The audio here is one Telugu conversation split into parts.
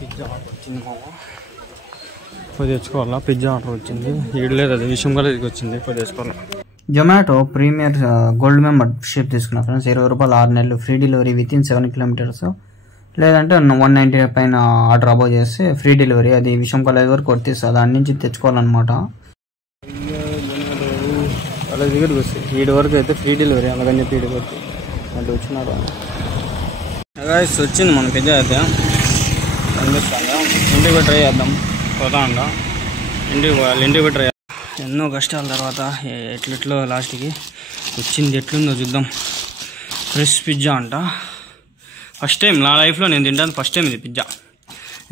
పిజ్జా ఆర్డర్ వచ్చింది మామ, పోయి తెచ్చుకోవాలా. పిజ్జా ఆర్డర్ వచ్చింది, ఈడు లేదు అది విషయం కూడా ఇది వచ్చింది, పోయి తెచ్చుకోవాలా. జొమాటో ప్రీమియర్ గోల్డ్ మెంబర్షిప్ తీసుకున్నా ఫ్రెండ్స్. 20 రూపాయలు 6 నెలలు ఫ్రీ డెలివరీ వితిన్ 7 kilometers, లేదంటే 190 పైన ఆర్డర్ అబౌవ్ చేస్తే ఫ్రీ డెలివరీ. అది విషయం కాలేజ్ వరకు కొట్టిస్తుంది, దాని నుంచి తెచ్చుకోవాలన్నమాట. కాలేజ్ దగ్గరికి వస్తాయి, 7 వరకు అయితే ఫ్రీ డెలివరీ, అలాగని చెప్పి 7 వరకు అంటే వచ్చినారు. వచ్చింది మన పిజ్జా అయితే కనిపిస్తాగా. ఇంటికి పోయి ట్రై చేద్దాం, పోతా ఉందా ఇంటికి పోవాలి. ఇంటికి పోయి ట్రై ఎన్నో కష్టాల తర్వాత ఎట్లెట్లో లాస్ట్కి వచ్చింది. ఎట్లుందో చూద్దాం. ఫ్రెష్ పిజ్జా అంట. ఫస్ట్ టైం నా లైఫ్లో నేను తింటాను, ఫస్ట్ టైం ఇది పిజ్జా.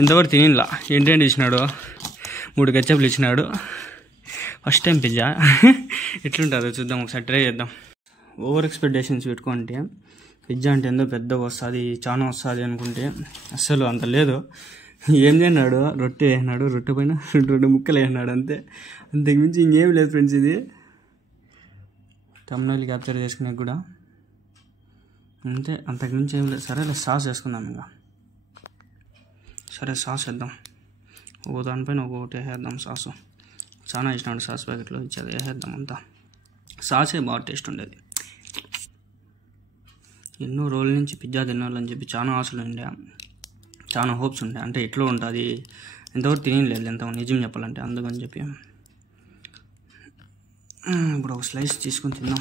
ఇంతవరకు తినిలా. ఏంటంటే ఇచ్చినాడు, 3 కెచప్లు ఇచ్చినాడు. ఫస్ట్ టైం పిజ్జా ఎట్లుంటుందో చూద్దాం, ఒకసారి ట్రై చేద్దాం. ఓవర్ ఎక్స్పెక్టేషన్స్ పెట్టుకుంటే పిజ్జా అంటే ఎంతో పెద్దగా వస్తుంది, చాలా వస్తుంది అనుకుంటే అస్సలు అంత లేదు. ఏం చేసినాడు, రొట్టె వేసినాడు, రొట్టె పైన 2 ముక్కలు వేసినాడు అంతే. అంతకుమించి ఇంకేం లేదు ఫ్రెండ్స్. ఇది తమ్నైల్ క్యాప్చర్ చేసుకునే కూడా అంతే, అంతకుమించి ఏం లేదు. సరేలే సాస్ వేసుకుందాం ఇంకా. సరే సాస్ వేద్దాం, ఒక దానిపైన ఒక్కొక్కటి వేసేద్దాం. సాసు చాలా ఇచ్చినాడు, సాస్ ప్యాకెట్లో ఇచ్చేది వేసేద్దాం అంతా. సాసే బాగా టేస్ట్ ఉండేది. ఎన్నో రోజుల నుంచి పిజ్జా తినాలని చెప్పి చాలా ఆశలు ఉండే, చాలా హోప్స్ ఉండే. అంటే ఎట్లా ఉంటుంది, ఎంతవరకు తినలేదు ఎంత నిజం చెప్పాలంటే. అందుకని చెప్పి ఇప్పుడు ఒక స్లైస్ తీసుకొని తిన్నాం.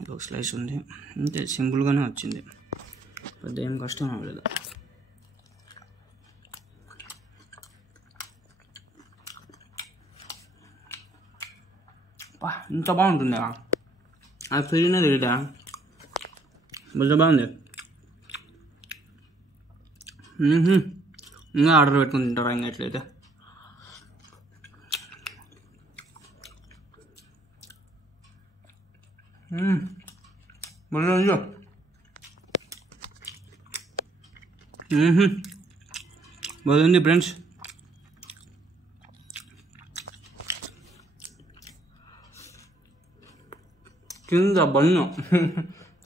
ఇది ఒక స్లైస్ ఉంది అంతే, సింపుల్గానే వచ్చింది, పెద్ద ఏం కష్టం అవ్వలేదు. ఇంత బాగుంటుందా, అది ఫ్రీనే తిరిగితే బుద్ధ బాగుంది. ఇంకా ఆర్డర్ పెట్టుకుని తింటారా ఇంకా ఎట్లయితే. బాగుంది ఫ్రెండ్స్. కింద బన్ను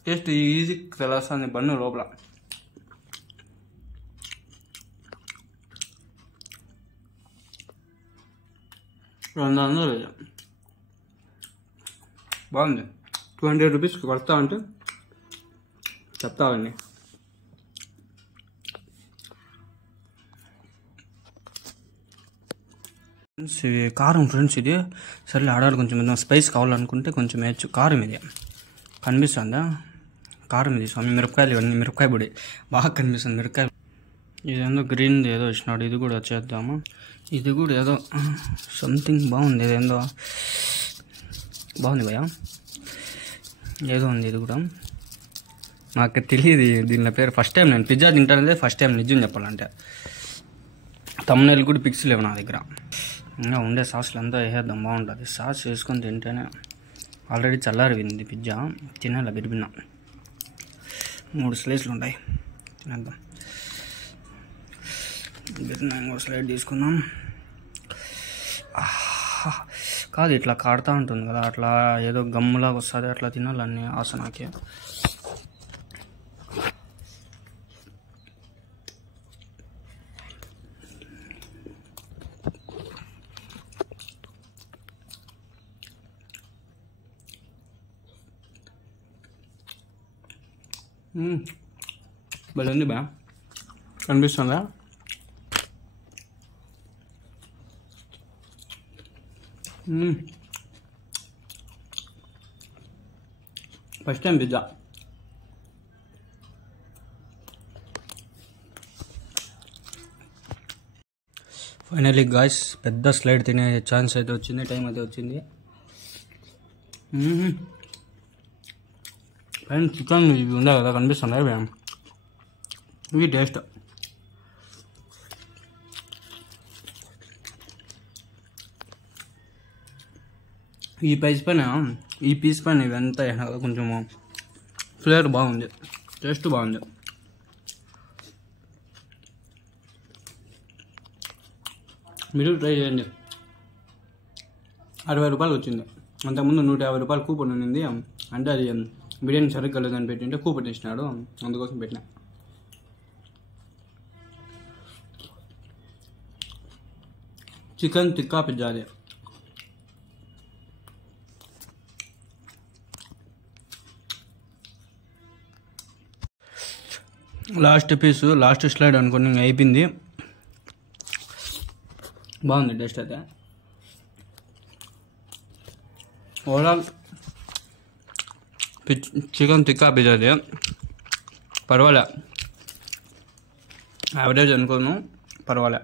టేస్ట్ ఈజీ తెలుస్తుంది, బన్ను లోపల. $200 బాగుంది. 200 రూపీస్కి కొడతా అంటే చెప్తావండి. ఇది కారం ఫ్రెండ్స్, ఇది సర్లే ఆడాలి. కొంచెం స్పైస్ కావాలనుకుంటే కొంచెం వేయచ్చు. కారం ఇది కనిపిస్తుందా, కారం ఇది స్వామి. మిరపకాయలు ఇవన్నీ మిరపకాయ పొడి బాగా కనిపిస్తుంది, మిరపకాయ. ఇదేందో గ్రీన్ ఏదో ఇచ్చినాడు, ఇది కూడా చేద్దాము. ఇది కూడా ఏదో సంథింగ్ బాగుంది, ఇదేందో బాగుంది భయ్యా, ఏదో ఉంది. ఇది కూడా నాకు తెలియదు దీని పేరు. ఫస్ట్ టైం నేను పిజ్జా తింటానంటే ఫస్ట్ టైం నిజం చెప్పాలంటే. తమ్నైల్ కూడా పిక్స్ లేవు నా దగ్గర. ఇంకా ఉండే సాస్లు అంతా వేసేద్దాం, బాగుంటుంది. సాస్ వేసుకొని తింటేనే. ఆల్రెడీ చల్లారిపోయింది పిజ్జా, తినాల బిరిపిన. 3 స్లైస్లు ఉంటాయి, తినేద్దాం. బిరిన ఇంకో స్లైడ్ తీసుకుందాం. కాదు ఇట్లా కాడుతూ ఉంటుంది కదా, అట్లా ఏదో గమ్ములాగా వస్తుంది, అట్లా తినాలన్నీ ఆశ నాకే. భలే ఉంది బా, కనిపిస్తుందా? First time pizza. Finally guys పెద్ద స్లైడ్ తినే ఛాన్స్ అయితే వచ్చింది, టైం అయితే వచ్చింది. పైన చికెన్ ఇవి ఉండే కదా కనిపిస్తున్నాయి, ఇవి టేస్ట్. ఈ పీస్ పైన ఇవంతా కొంచెం ఫ్లేవర్ బాగుంది, టేస్ట్ బాగుంది. మీరు ట్రై చేయండి. 60 రూపాయలు వచ్చింది. అంతకుముందు 150 రూపాయలు కూపన్ ఉన్నింది. అంటే అది బిర్యానీ సరిగ్గా లేదని పెట్టింటే కూపన్ ఇచ్చినాడు, అందుకోసం పెట్టినా. చికెన్ టిక్కా పిజ్జా అది. లాస్ట్ పీసు లాస్ట్ స్లైడ్ అనుకుని ఇంక అయిపోయింది. బాగుంది టేస్ట్ అయితే. ఓవరాల్ చికెన్ టిక్కా పిజ్జా అది పర్వాలే, యావరేజ్ అనుకోను, పర్వాలే.